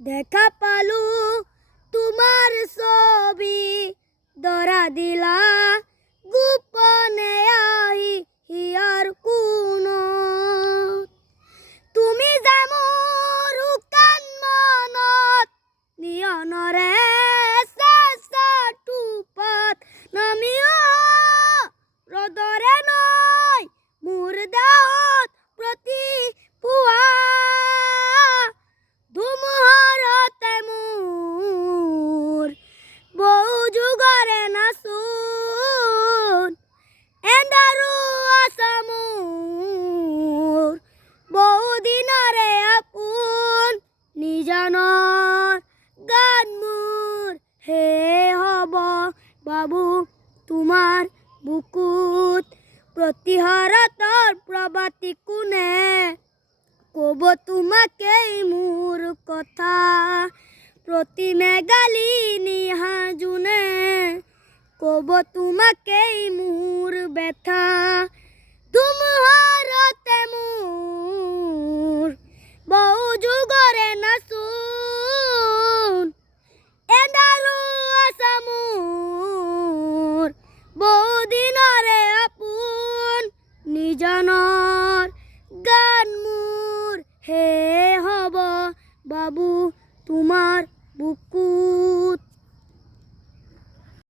দেখা পালু তোমার ছবি ধরা দিলা গোপনে আহি হিয়ার কোনো তুমি যে মোৰ উকান মনত নিয়নৰে চেষ্টা টুপাত নামিও ৰদৰে নয় মোৰ দেহত প্ৰতি পুৱা ধুমুহাৰতে মোৰ বহু যুগৰে নাচোন এন্ধাৰো আছা মোৰ বহু দিনৰে আপোন নিজানৰ গান মোৰ হে হ'ব বাবু তোমাৰ বুকুত প্ৰতিহাৰতৰ প্ৰবাতি কোনে কব তোমাকেই মোৰ কথা প্ৰতি মেগালি নিহাজুনে কব তোমাকেই মোৰ ব্যথা ধুমুহাৰতে মোৰ বহু যুগৰে নাচোন এন্ধাৰো আছা মোৰ বহু দিনৰে আপোন নিজানৰ গান মোৰ হে হ'ব বাবু তোমাৰ বুকুত